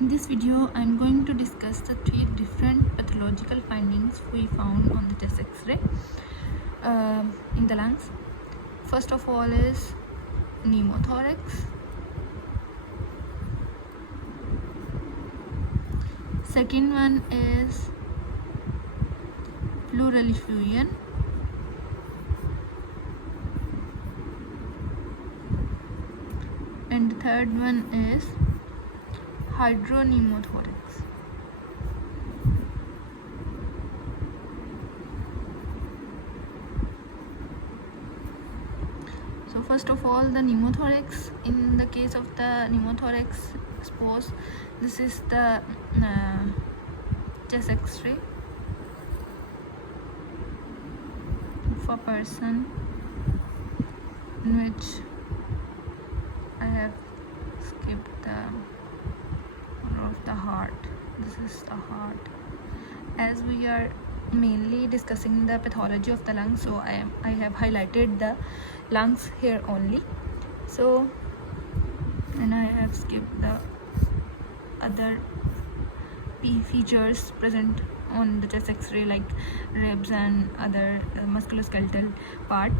In this video, I am going to discuss the three different pathological findings we found on the chest X-ray in the lungs. First of all is pneumothorax. Second one is pleural effusion. And the third one is hydropneumothorax. So first of all, the pneumothorax. In the case of the pneumothorax, suppose this is the chest X-ray of a person in which I have skipped the color of the heart. This is the heart. As we are mainly discussing the pathology of the lungs, so I have highlighted the lungs here only. So, and I have skipped the other features present on the chest X-ray like ribs and other musculoskeletal part.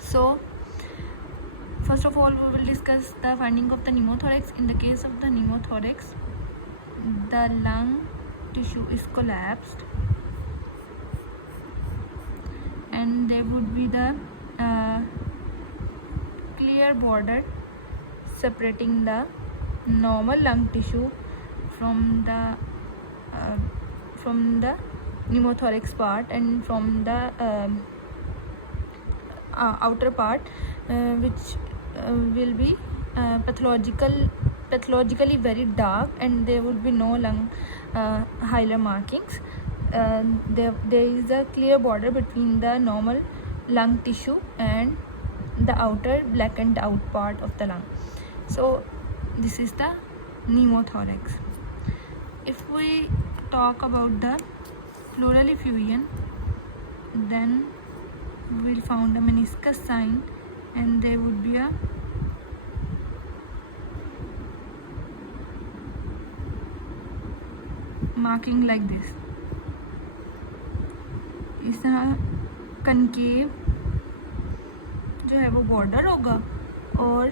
So first of all, we will discuss the finding of the pneumothorax. In the case of the pneumothorax, the lung tissue is collapsed and there would be the clear border separating the normal lung tissue from the pneumothorax part and from the outer part, which will be pathologically very dark, and there would be no lung hilar markings. There is a clear border between the normal lung tissue and the outer blackened out part of the lung. So this is the pneumothorax. If we talk about the pleural effusion, then we will found a meniscus sign and there would be a marking like this. इसका concave जो है वो border होगा और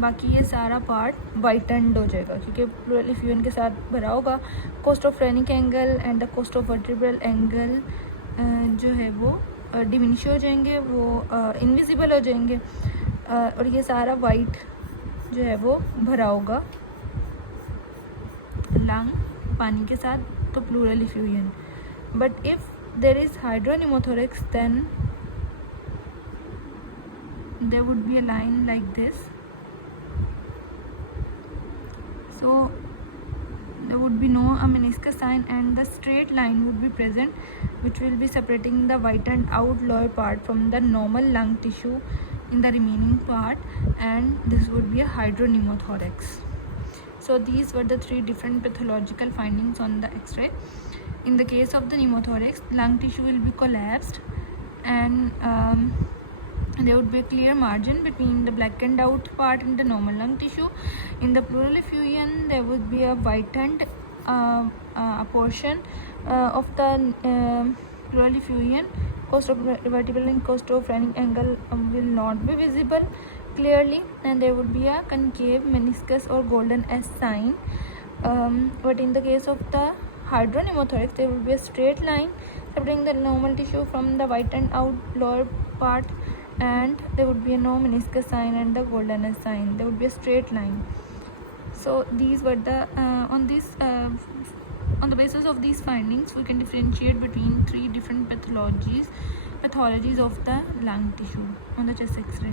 बाकी ये सारा part वाइटन्ड हो जाएगा क्योंकि प्लूरल इफ्यूजन के साथ भरा होगा. कोस्टोफ्रेनिक एंगल एंड द कोस्टोवर्टिब्रल एंगल जो है वो डिमिनिश हो जाएंगे, वो इनविजिबल हो जाएंगे और ये सारा वाइट जो है वो भरा होगा लंग पानी के साथ, तो pleural effusion. But if there is hydropneumothorax, then there would be a line like this. So there would be no meniscus sign and the straight line would be present which will be separating the whitened out lower part from the normal lung tissue in the remaining part, and this would be a hydropneumothorax. So these were the three different pathological findings on the X-ray. In the case of the pneumothorax, lung tissue will be collapsed and there would be a clear margin between the blackened out part and the normal lung tissue. In the pleural effusion, there would be a whitened portion of the pleural effusion. Costovertebral and costophrenic angle will not be visible clearly, and there would be a concave meniscus or golden S sign. But in the case of the hydropneumothorax, there will be a straight line separating the normal tissue from the whitened out lower part, and there would be no meniscus sign and the golden S sign. There would be a straight line. So these were the on the basis of these findings, we can differentiate between three different pathologies of the lung tissue on the chest X-ray.